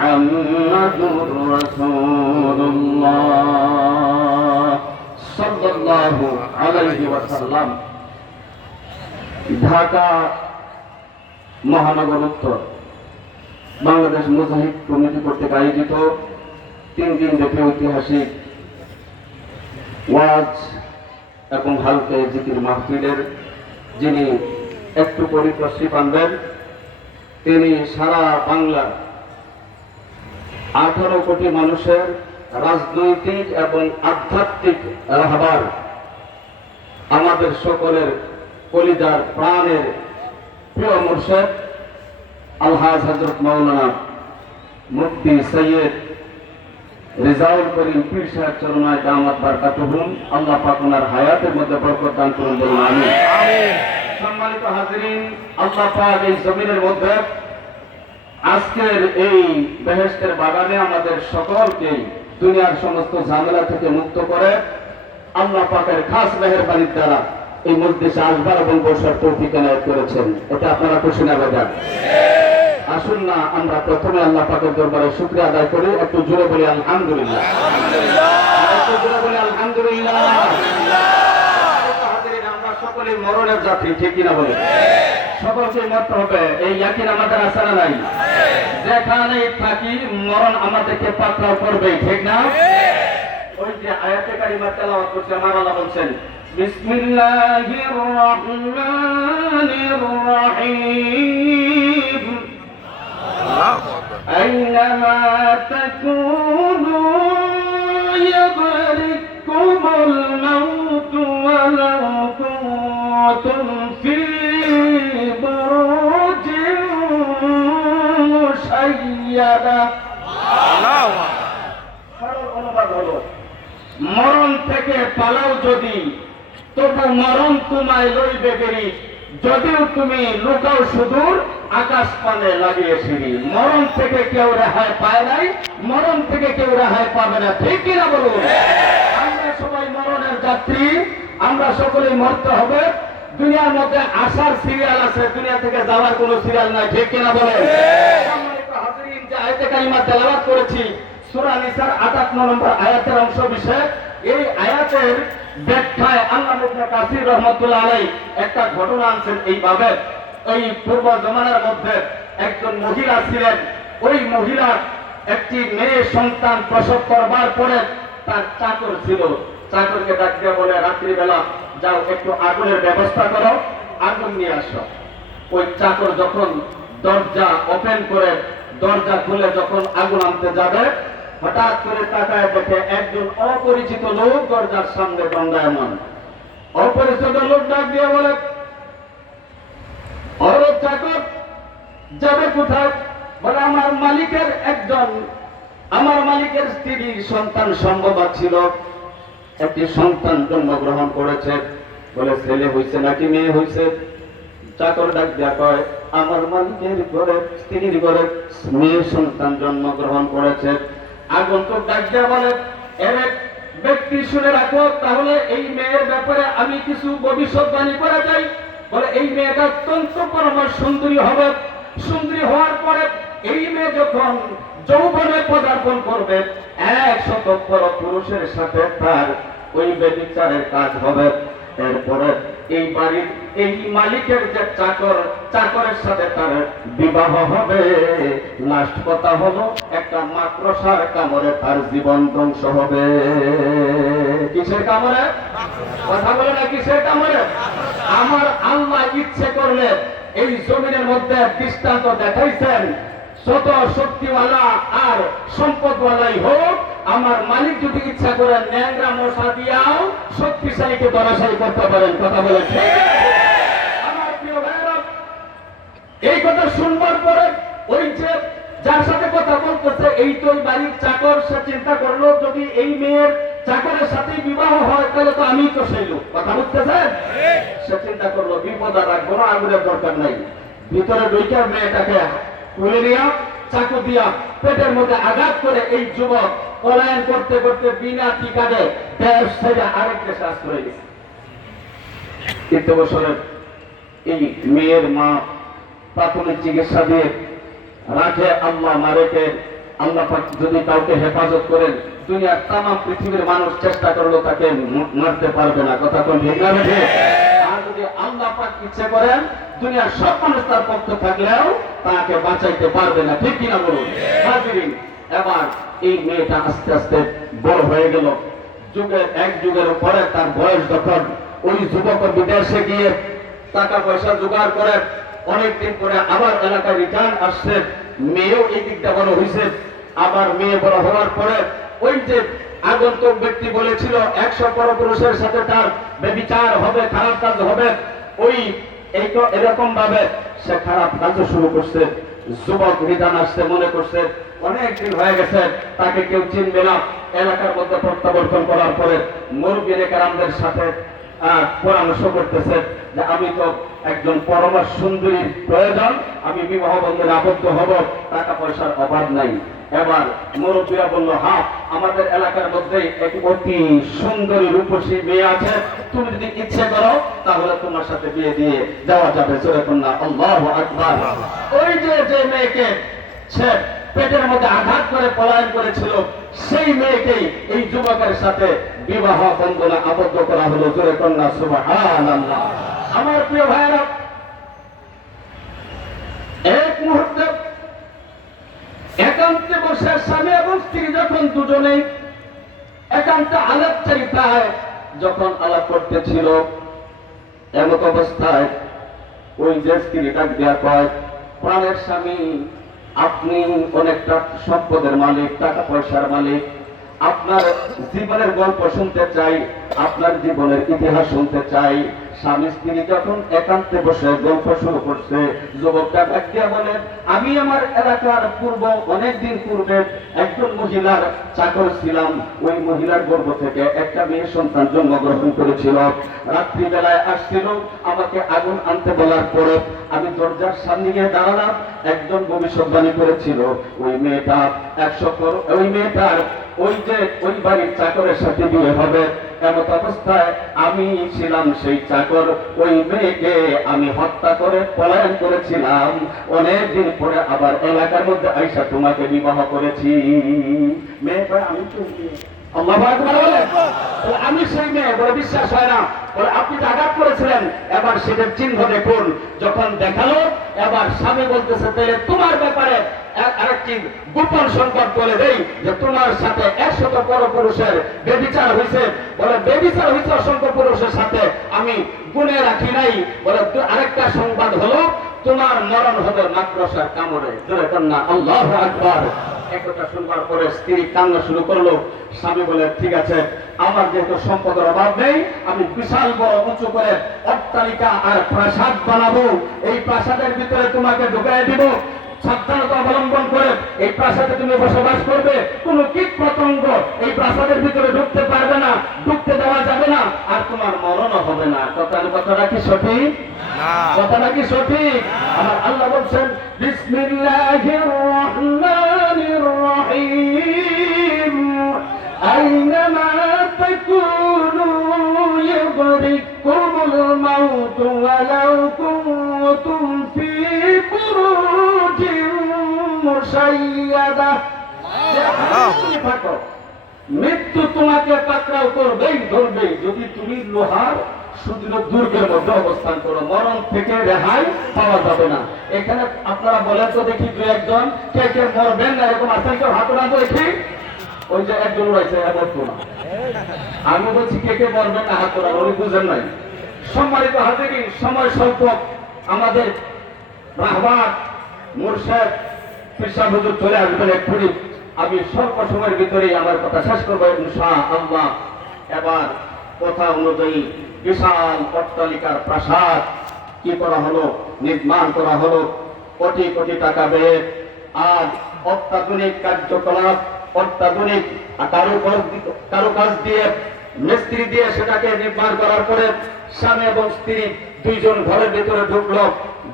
মুহাম্মাদুর রাসূলুল্লাহ সাল্লাল্লাহু আলাইহি ওয়াসাল্লাম। ঢাকা মহানগর উত্তর বাংলাদেশ মুজাহিদ কমিটি কর্তৃক আয়োজিত 3 দিন ব্যাপী ঐতিহাসিক ওয়াজ এবং হালকা জিকির মাহফিলের যিনি একটু পরিপ্রশ্রী আনবেন, তিনি সারা বাংলার 18 কোটি মানুষের রাজনৈতিক এবং আধ্যাত্মিক রাহবার, আমাদের সকলের কলিজার প্রাণের প্রিয় মুর্শিদ আলহাজ হযরত মাওলানা মুফতি সৈয়দ রিজাউল করিম পীর সাহেব চরমায় দামাত বারকাতুহুম, আল্লাহ পাক ওনার হায়াতের মধ্যে বরকত দান করুন, বলুন আমিন। সম্মানিত হাজিরিন, আল্লাহ পাক এই জমিনের মধ্যে আজকের এই বেহেশতের বাগানে আমাদের সকলকে দুনিয়ার সমস্ত ঝামেলা থেকে মুক্ত করে আল্লাহ পাকের খাস মেহেরবানির দ্বারা এই মজলিসে আসবার এবং বসার তৌফিক এনায়েত করেছেন। এটা আপনারা খুশি না বাজার? আসুন না আমরা প্রথমে আল্লাহ পাকের দরবারে শুকরিয়া আদায় করি, একটু জোরে বলি আলহামদুলিল্লাহ, একটু জোরে বলি আলহামদুলিল্লাহ। আমরা সকলে মরণের যাত্রী, ঠিক কিনা বলি? সকলকে মরতে হবে, এই ইয়াকিন আমাদের আছে না নাই? যেখানে থাকি মরণ আমাদেরকে পাকড়াও করবে, ঠিক না? ওই যে আয়াতে কারিমা তেলাওয়াত করছে, আমার আল্লাহ বলছেন বিসমিল্লাহির রহমানির রহিম আইনামা তাকুনু ইয়াদরিকুমুল মাউত ওয়ালাউ কুনতুম ফি বুরুজিন মুশাইয়াদা। সরল অনুবাদ হলো, মরণ থেকে পালাও যদি, তবু মরণ তোমায় লইবে বেরি, যদিও তুমি লুকাও সুদূর আকাশ পানে লাগিয়ে সিঁড়ি। মরণ থেকে কেউ রেহাই পায় নাই, মরণ থেকে কেউ রেহাই পাবে না, ঠিক কিনা বলুন? আমরা সবাই মরণের যাত্রী, আমরা সকলেই মরতে হবে। দুনিয়ার মধ্যে আসার সিরিয়াল আছে, দুনিয়া থেকে যাওয়ার কোনো সিরিয়াল নাই, ঠিক কিনা বলেন? সম্মানিত হাজিরিন, যে আয়াতে কারিমা তেলাওয়াত করেছি সূরা নিসার 58 নম্বর আয়াতের অংশ বিশেষ, এই আয়াতের ব্যাখ্যায় আল্লাহ ইবনে কাসির রাহমাতুল্লাহ আলাইহি একটা ঘটনা আনছেন এইভাবে। এই পূর্ব জমানার মধ্যে একজন মহিলা ছিলেন, ওই মহিলার একটি মেয়ে সন্তান প্রসব করবার পরে তার চাকর ছিল, চাকরকে ডাক দিয়ে বলে রাত্রিবেলা যাও একটু আগুনের ব্যবস্থা করো, আগুন নিয়ে আসো। ওই চাকর যখন দরজা ওপেন করে, দরজা খুলে যখন আগুন আনতে যাবে, হঠাৎ করে তাকায় দেখে একজন অপরিচিত লোক দরজার সামনে দণ্ডায়মান। অপরিচিত লোক ডাক দিয়ে বলে, অরব চাকর যাবে কোথায়? বলে আমার মালিকের স্ত্রীর সন্তান সম্ভবা ছিল, একটি সন্তান জন্মগ্রহণ করেছে। বলে ছেলে হইছে নাকি মেয়ে হইছে? চাকর ডাক দিয়া কয়, আমার মালিকের ঘরে স্ত্রীর ঘরে মেয়ে সন্তান জন্মগ্রহণ করেছে। আগন্তুক ডাক দিয়া বলে, এর ব্যক্তি শুনে রাখো, তাহলে এই মেয়ের ব্যাপারে আমি কিছু ভবিষ্যৎবাণী করা যাই। বলে এই মেয়েটা অত্যন্ত পরম সুন্দরী হবে, সুন্দরী হওয়ার পরে এই মেয়ে যখন যৌবনে পদার্পণ করবে, 100 পুরুষের সাথে তার ওই ব্যভিচারের কাজ হবে। এরপরে এই বাড়ির এই মালিকের যে চাকরের সাথে তার বিবাহ হবে। লাস্ট কথা হলো, একটা মাকড়সার কামড়ে তার জীবন ধ্বংস হবে। কিসের কামড়ে? কথা বলে না, কিসের কামড়ে? আমার আল্লাহ ইচ্ছে করলে এই জমিনের মধ্যে দৃষ্টান্ত দেখাইছেন, যত শক্তিওয়ালা আর সম্পদওয়ালাই হোক, আমার মালিক যদি ইচ্ছা করে ন্যাংরা মশা দিয়াও শক্তিশালীকে ধরাশায়ী করতে পারেন। কথা বলে ঠিক? আমার প্রিয় ভাইরা, এই কথা শুনবার পরে ওই যে যার সাথে কথা বলতেছে, এই তো বাড়ির চাকর, সে চিন্তা করলো যদি এই মেয়ের চাকরের সাথে বিবাহ হয় তাহলে তো আমি তো সেই লোক। কথা বুঝতেছেন? সে চিন্তা করলো বিপদ আর রাখবো না, আগুনের দরকার নাই। ভিতরে ঢুকে মেয়েটাকে তুলে নিয়ে চাকু দিয়া পেটের মধ্যে আঘাত করে এই যুবক পলায়ন করতে করতে বিনা টিকাতে দেশ ছেড়ে আরেক দেশে আশ্রয় গেছে। 3 বছরের এই মেয়ের মা প্রাথমিক চিকিৎসা দিয়ে রাখে আল্লাহ মারেকে আল্লাহ পাক যদি কাউকে হেফাজত করেন, দুনিয়ার তাম পৃথিবীর মানুষ চেষ্টা করলেও তাকে মারতে পারবে না। কথা কোন ঠিক না? আর যদি আল্লাহ পাক ইচ্ছে করেন, দুনিয়ার সব মানুষ তার পক্ষে থাকলেও তাকে বাঁচাইতে পারবে না। ঠিক কিনা বলুন? হাজিরিন, এবার এই মেয়েটা আস্তে আস্তে বড় হয়ে গেল। এক যুগের পরে তার বয়স যখন, ওই যুবক বিদেশে গিয়ে টাকা পয়সা জোগাড় করে অনেকদিন পরে আবার এলাকায় রিটার্ন আসছে। মেয়েও এই দিকটা বড় হয়েছে। আবার মেয়ে বড় হওয়ার পরে ওই যে আগন্তুক ব্যক্তি বলেছিল 100 পরপুরুষের সাথে তার ব্যভিচার হবে, খারাপ কাজ হবে, ওই এরকম ভাবে সে খারাপ কাজও শুরু করছে। যুবক রিটার্ন আসছে, মনে করছে অনেক দিন হয়ে গেছে, তাকে কেউ চিনবে না। এলাকার মধ্যে প্রত্যাবর্তন করার পরে মুরব্বী কেরামদের সাথে পরামর্শ করতেছে যে আমি তো একজন পরমা সুন্দরীর প্রয়োজন, আমি বিবাহ বন্ধনে আবদ্ধ হব, টাকা পয়সার অভাব নাই। এবার মুরব্বীরা বলল, হ্যাঁ, আমাদের এলাকার মধ্যে এক অতি সুন্দরী রূপসী মেয়ে আছে, তুমি যদি ইচ্ছে করো তাহলে তোমার সাথে বিয়ে দিয়ে যাওয়া যাবে। জোরে কন্যা আল্লাহু আকবার। ওই যে মেয়েকে সে পেটের মধ্যে আঘাত করে পলায়ন করেছিল, সেই মেয়েকেই এই যুবকের সাথে বিবাহ বন্ধনে আবদ্ধ করা হলো। জোরে কন্যা সুবহানাল্লাহ। আমার প্রিয় ভাইরা, এক মুহূর্তে একান্তে বসে স্বামী এবং স্ত্রী যখন দুজনেই একান্তে আলাপচারিতায় যখন আলাপ করতেছিল, এমত অবস্থায় ওই যে স্ত্রী ডাক দেওয়া কয়, প্রাণের স্বামী, আপনি অনেকটা সম্পদের মালিক, টাকা পয়সার মালিক, আপনার জীবনের গল্প শুনতে চাই, আপনার জীবনের ইতিহাস শুনতে চাই। স্বামী স্ত্রী যখন একান্তে বসে গল্প শুরু করছে, যুবকটা ডাক দিয়া বলে, আমি আমার এলাকার অনেকদিন পূর্বে একজন মহিলার চাকর ছিলাম। ওই মহিলার গর্ভ থেকে একটা মেয়ে সন্তান জন্মগ্রহণ করেছিল। রাত্রিবেলায় আসছিল, আমাকে আগুন আনতে বলার পরে আমি দরজার সামনে গিয়ে দাঁড়ালাম। একজন ভবিষ্যৎবাণী করেছিল ওই মেয়েটার ওই বাড়ির চাকরের সাথে বিয়ে হবে। এমত অবস্থায় আমি ছিলাম সেই চাকর, ওই মেয়েকে আমি হত্যা করে পলায়ন করেছিলাম। অনেকদিন পরে আবার এলাকার মধ্যে আইসা তোমাকে বিবাহ করেছি। মেয়ে আমি আল্লাহু আকবার বলে, আমি সেই মেয়ে, বলে বিশ্বাস হয় না, বলে আপনি আঘাত করেছিলেন, এবার সেটার চিহ্ন দেখুন। যখন দেখালো, এবার স্বামী বলতেছে, তাহলে তোমার ব্যাপারে আরেকটি গোপন সংবাদ বলে দেই যে তোমার সাথে 100 পরপুরুষের ব্যভিচার হয়েছে। বলে ব্যভিচার হয়েছে অসংখ্য পুরুষের সাথে, আমি গুনে রাখি নাই। বলে আরেকটা সংবাদ হলো তোমার মরণ হবে মাকড়সার কামড়ে। জোরে কন্যা আল্লাহু আকবার। একথা শুনবার পরে স্ত্রী কান্না শুরু করলো। স্বামী বলে, ঠিক আছে, আমার যেহেতু সম্পদের অভাব নেই, আমি বিশাল বড় উঁচু করে অট্টালিকা আর প্রাসাদ বানাবো। এই প্রাসাদের ভিতরে তোমাকে ঢুকাই দিব। সাবধানতা অবলম্বন করে এই প্রাসাদে তুমি বসবাস করবে। কোন কীট পতঙ্গ এই প্রাসাদের ভিতরে ঢুকতে পারবে না, ঢুকতে দেওয়া যাবে না, আর তোমার মরণও হবে না। কথাটা কি সঠিক? কথাটা কি সঠিক? আমার আল্লাহ বলছেন, বিসমিল্লাহির রহমানির রহিম, আইনামা তাকুনু ইউদরিকুমুল মাউত ওয়ালাউ কুনতুম ফি বুরুজিন মুশাইয়াদা। মৃত্যু তোমাকে পাকড়াও করবেই, ধরবেই, যদি তুমি লোহার সুদৃঢ় দুর্গের মধ্যে অবস্থান করো। মরণ থেকে রেহাই পাওয়া যাবে না। এখানে আপনারা বলেন তো দেখি, দু একজন কে মরবেন না, এরকম আছেন কেউ? হাত উঠান তো দেখি। ওই যে একজন রয়েছে, আমি বলছি কে মরবেন না, হাত উঠান। উনি বুঝেন নাই। সম্মানিত হাজিরিন, সময় স্বল্প, আমাদের রাহবার মুর্শেদ পীর সাহেব হুজুর চলে আসবেন এক্ষুনি। আমি স্বল্প সময়ের ভিতরেই আমার কথা শেষ করবো ইনশাআল্লাহ। এবার কথা অনুযায়ী বিশাল অট্টালিকার প্রাসাদ কি করা হলো, নির্মাণ করা হলো কোটি কোটি টাকা ব্যয়ে। আর অত্যাধুনিক কার্যকলাপ, অত্যাধুনিক কারুকাজ দিয়ে, মিস্ত্রি দিয়ে সেটাকে নির্মাণ করার পরে স্বামী এবং স্ত্রী দুইজন ঘরের ভিতরে ঢুকলো।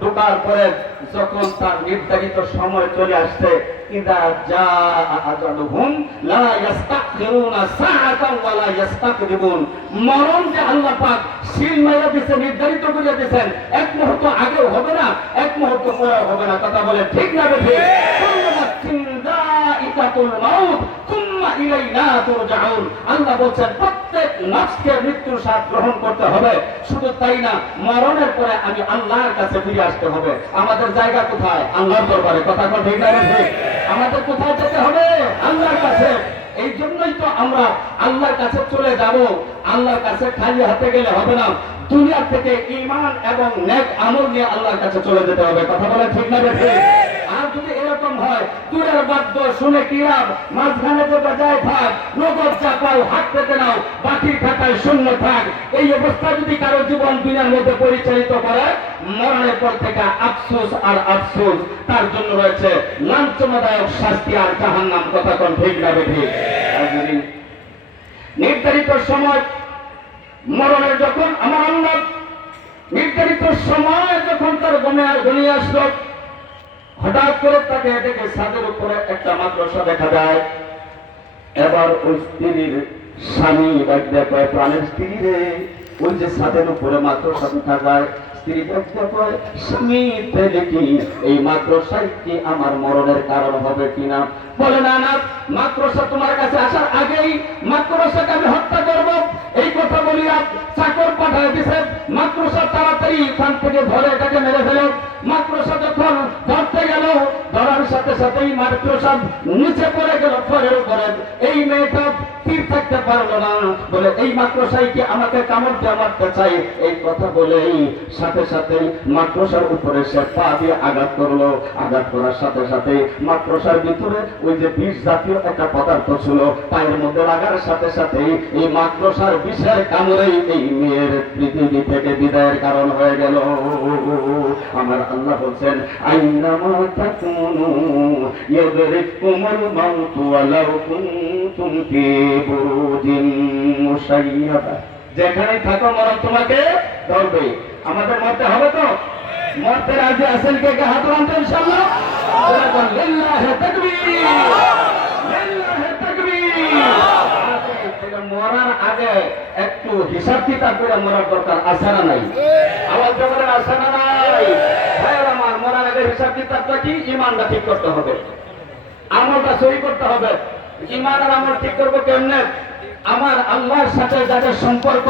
ঢোকার পরে যখন তার নির্ধারিত সময় চলে আসছে, ইদা জাআ আজালুহুম লা ইস্তাখিরুনা সাআতান ওয়া লা ইস্তাকদিমুন। মরণ যে আল্লাহ পাক সিল মাইরা দিয়েছেন, নির্ধারিত করে দিয়েছেন, এক মুহূর্ত আগেও হবে না, এক মুহূর্ত পরেও হবে না। কথা বলে ঠিক না? বেঠিক? যায়কাতুল মাউত সুম্মা ইলাইনা তুরজাউন। আল্লাহ বলেন প্রত্যেক নফসকে মৃত্যুর স্বাদ গ্রহণ করতে হবে। শুধু তাই না, মরণের পরে আমি আল্লাহর কাছে ফিরে আসতে হবে। আমাদের জায়গা কোথায়? আল্লাহর দরবারে। কথা কথা ঠিক না ঠিক? আমাদের কোথায় যেতে হবে? আল্লাহর কাছে। এই জন্যই তো আমরা আল্লাহর কাছে চলে যাব। আল্লাহর কাছে খালি হাতে গেলে হবে না, দুনিয়া থেকে ঈমান এবং নেক আমল নিয়ে আল্লাহর কাছে চলে যেতে হবে। কথা বলে ঠিক না ঠিক? আর যদি এরকম হয়, দূরের বাদ্য শুনে কি লাভ, মাঝখানে যে বাজায় থাক, নগদ চাপাও হাত পেতে নাও, বাকির খাতায় শূন্য থাক। এই অবস্থা যদি কারো জীবন দুনিয়ার মধ্যে পরিচালিত করে, মরণের পর থেকে আফসোস আর আফসোস, তার জন্য রয়েছে লাঞ্ছনাদায়ক শাস্তি আর জাহান্নাম। কথা কোন ঠিক না ঠিক? নির্ধারিত সময় মরণের যখন আমার আল্লাহ নির্ধারিত সময় যখন তার ঘনিয়ে আসলো, হঠাৎ করে তাকে দেখে ছাদের উপরে একটা মাদ্রাসা দেখা যায়। এবার ওই স্ত্রীর স্বামী দেখতে পায়, প্রাণের স্ত্রী রে, ওই যে ছাদের উপরে মাদ্রাসা দেখা যায়, স্ত্রী দেখতে পায় স্বামী পেলে কি এই মাদ্রাসায় কি আমার মরণের কারণ হবে কিনা। বলে না না, মাদ্রাসা তোমার কাছে আসার আগেই মাদ্রাসাকে আমি হত্যা করব, এই কথা বলিয়া চাকর পাঠায় দিছে। মাদ্রাসা তাড়াতাড়ি এখান থেকে ধরে এটাকে মেরে ফেলে। মাদ্রাসা যখন ধরতে গেল, ধরার সাথে সাথেই মাদ্রাসা নিচে পড়ে গেল ফলের উপরে। এই মেয়েটা স্থির থাকতে পারলো না, বলে এই মাদ্রাসায় কি আমাকে কামড় দিয়ে মারতে চাই। এই কথা বলেই সাথে সাথে মাদ্রাসার উপরে সে পা দিয়ে আঘাত করলো। আঘাত করার সাথে সাথে মাদ্রাসার ভিতরে ওই যে বিষ জাতীয় একটা পদার্থ ছিল, পায়ের মধ্যে লাগার সাথে সাথে এই মাদ্রাসার বিষের কামড়েই এই মেয়ের পৃথিবী থেকে বিদায়ের কারণ হয়ে গেল। আমার আল্লাহ বলছেন আইনামা তাকুনু ইয়াদরিকুমুল মাউতু ওয়ালাউ কুনতুম ফি বুরুজিন মুশাইয়াদা। যেখানে থাকো মরণ তোমাকে ধরবে। আমাদের মরতে হবে তো? মরতে রাজি আছেন কে? কে হাত উঠান ইনশাআল্লাহ। লিল্লাহি তাকবীর, লিল্লাহি তাকবীর। মরার আগে একটু হিসাব কিতাব করে মরার দরকার আছে না নাই? আওয়াজ বলেন আছে না নাই? ভাইরা আমার, মরার আগে হিসাব কিতাবটা কি? ঈমানটা ঠিক করতে হবে, আমলটা সহি করতে হবে। ঈমান আর আমল ঠিক করবো কেমনে? আমার আল্লাহর সাথে যাদের সম্পর্ক,